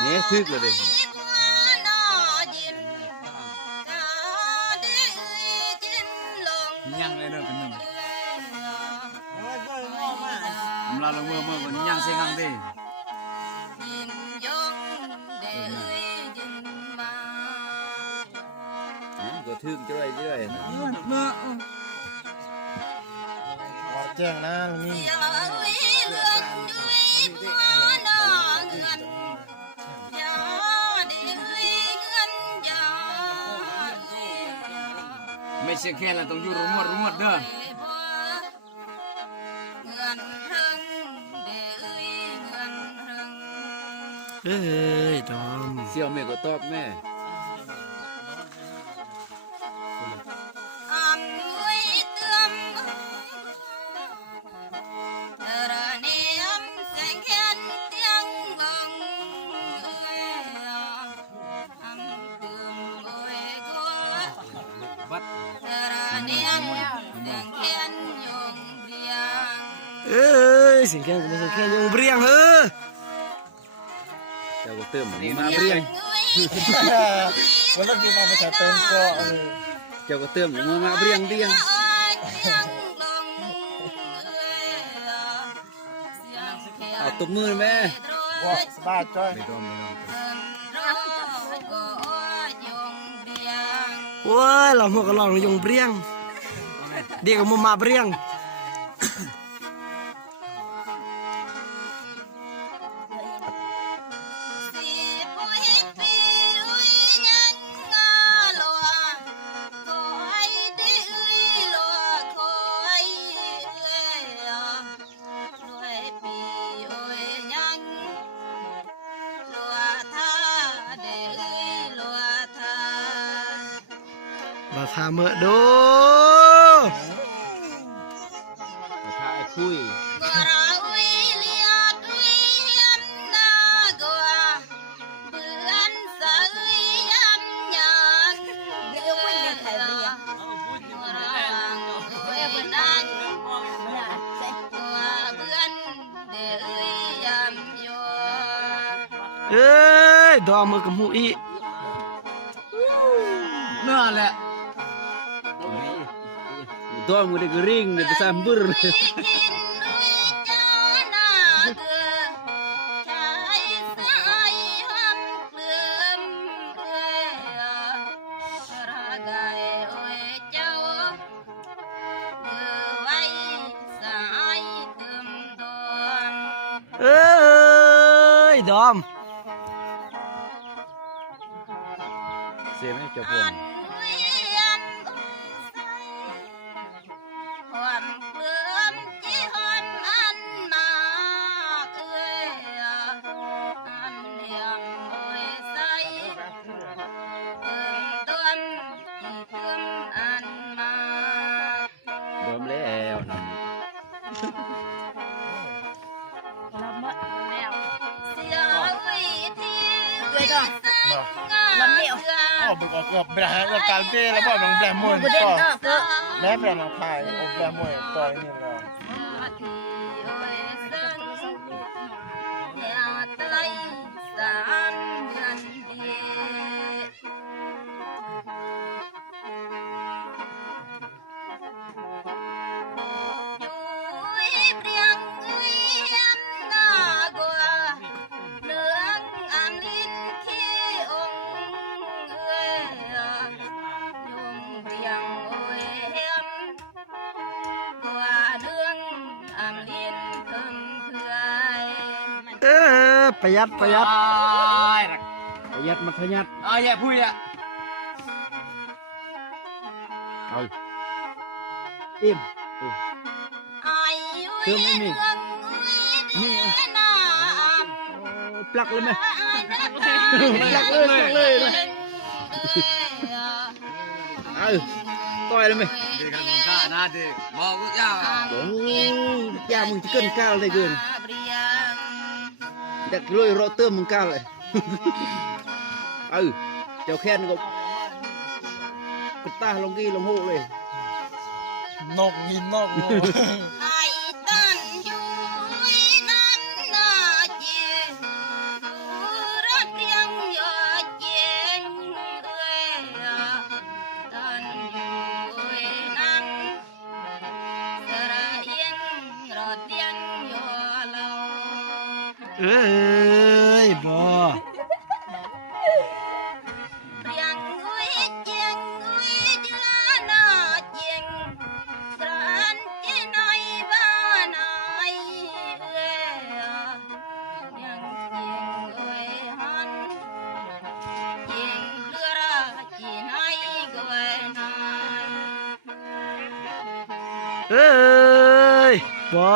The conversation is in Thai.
เนี่ยทึกเลยดิยังเลยเด้อเป็นหนึ่งเราลงมือก่อนยังเสียงกังดิก็ทึกช่วยเนื้อแจ้งนะนี่ไม่เสียแค่ละต้องอยู่รุมดเด้อเอ้ยดอมเสี่ยวแม่ก็ตอบแม่เอ้ยสิงแค่กูไม่สิงแค่ยงเบรียงเฮ้อเจ้าก็เติมมาเบรียงวันนั้นพี่มาประชาเติมก็เจ้าก็เติมมาเบรียงเอาตบมือแม่ว้าสบายจ้อยไม่ต้องโอ้ยเราหัวกระหล่ำยงเบรียงเด็กกับมุมมาเบรียงราคาเมื่อดูราคาไอ้คุยเอ้ยดอมมือกับหูอีนั่นแหละตัวมือเด็กริงเด็กสามบุรเอ้ยดอมเสียไหมเจ้าพงรวมแล้วนะลำเดียวอ๋อบุกออกกับแบรนด์กับการเต้แล้วบอกน้องแบรนด์มวยต่อแม่แบรนด์น้องไทยแบรนด์มวยต่อนี่แล้วประหยัดมัธยัดอย่าพูดอ่ะเอาอิ่มเครื่องไม่มีนี่ปลักเลยไหมปลักเลยต่อยเลยไหมเด็กกันข้าหน้าเด็กบอกกูย่าโอ้ย่ามึงจะเกินก้าวเลยเกินอยากลุยรอเติมมึงก้าวเลยเจ้าแค้นก็กระตาลงกี้ลงหูเลยนกยินนก เอ้ยบ่ Riang ui chieng ui jana chieng Tran chi nói ba nói Riang chieng ui han Chieng đưa ra chi nói gọi nói เอ้ยบ่